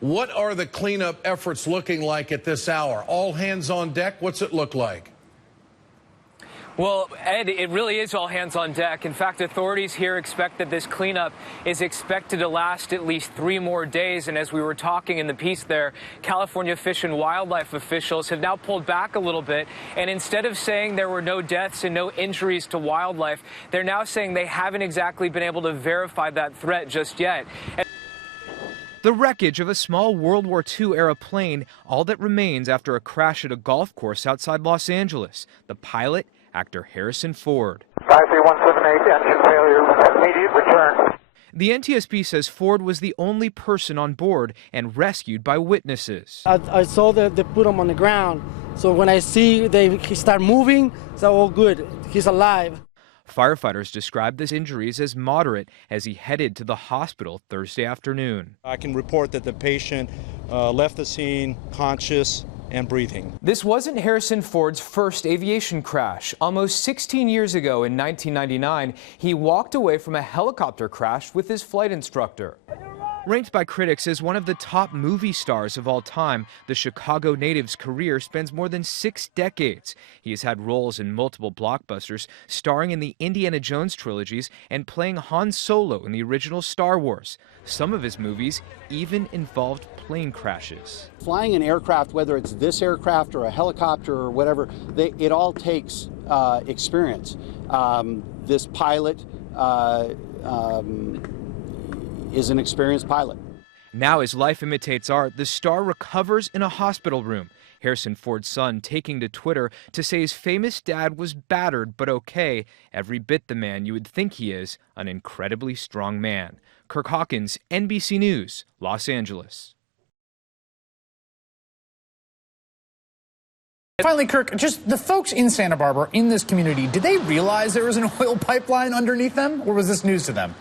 What are the cleanup efforts looking like at this hour? All hands on deck? What's it look like? Well, Ed, it really is all hands on deck. In fact, authorities here expect that this cleanup is expected to last at least 3 more days. And as we were talking in the piece there, California Fish and Wildlife officials have now pulled back a little bit. And instead of saying there were no deaths and no injuries to wildlife, they're now saying they haven't exactly been able to verify that threat just yet. The wreckage of a small World War II-era plane, all that remains after a crash at a golf course outside Los Angeles. The pilot, actor Harrison Ford. 53178, engine failure, immediate return. The NTSB says Ford was the only person on board and rescued by witnesses. I saw that they put him on the ground, so when I see he start moving, so oh good, he's alive. Firefighters described his injuries as moderate as he headed to the hospital Thursday afternoon. I can report that the patient left the scene conscious and breathing. This wasn't Harrison Ford's first aviation crash. Almost 16 years ago in 1999, he walked away from a helicopter crash with his flight instructor. Ranked by critics as one of the top movie stars of all time, the Chicago native's career spans more than 6 decades. He has had roles in multiple blockbusters, starring in the Indiana Jones trilogies and playing Han Solo in the original Star Wars. Some of his movies even involved plane crashes. Flying an aircraft, whether it's this aircraft or a helicopter or whatever, it all takes experience. This pilot is an experienced pilot. Now, as life imitates art, the star recovers in a hospital room. Harrison Ford's son taking to Twitter to say his famous dad was battered but okay, every bit the man you would think he is, an incredibly strong man. Kirk Hawkins, NBC News, Los Angeles. Finally, Kirk, just the folks in Santa Barbara, in this community, did they realize there was an oil pipeline underneath them, or was this news to them?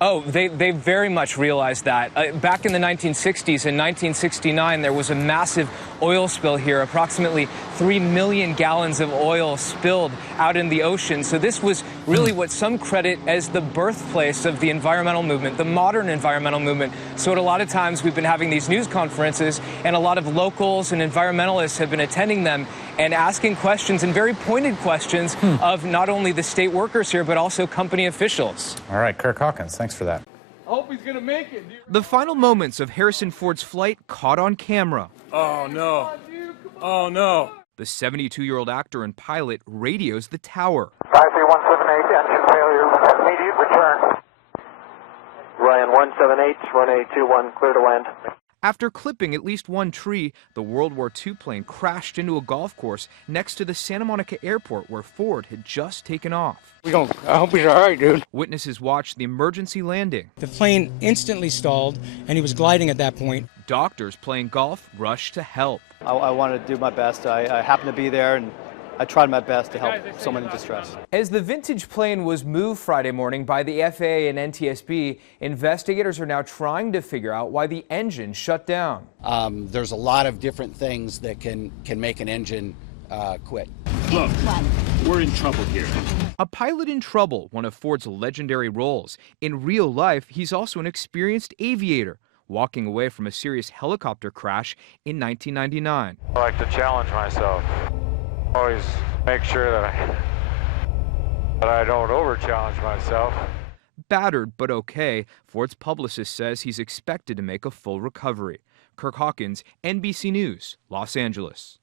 Oh, they very much realized that. Back in the 1960s, in 1969, there was a massive oil spill here, approximately 3 million gallons of oil spilled out in the ocean. So this was really what some credit as the birthplace of the environmental movement, the modern environmental movement. So at a lot of times we've been having these news conferences, and a lot of locals and environmentalists have been attending them and asking questions, and very pointed questions, of not only the state workers here, but also company officials. All right, Kirk Hawkins, thanks for that. I hope he's gonna make it. The final moments of Harrison Ford's flight caught on camera. Oh no. Oh no. The 72-year-old actor and pilot radios the tower. 53178, engine failure, immediate return. Ryan 178, runway 21, clear to land. After clipping at least one tree, the World War II plane crashed into a golf course next to the Santa Monica airport where Ford had just taken off. I hope he's all right, dude. Witnesses watched the emergency landing. The plane instantly stalled, and he was gliding at that point. Doctors playing golf rushed to help. I wanted to do my best. I happened to be there, and I tried my best to help someone in distress. As the vintage plane was moved Friday morning by the FAA and NTSB, investigators are now trying to figure out why the engine shut down. There's a lot of different things that can make an engine quit. Look, we're in trouble here. A pilot in trouble, one of Ford's legendary roles. In real life, he's also an experienced aviator, walking away from a serious helicopter crash in 1999. I like to challenge myself. Always make sure that I don't over-challenge myself. Battered but okay, Ford's publicist says he's expected to make a full recovery. Kirk Hawkins, NBC News, Los Angeles.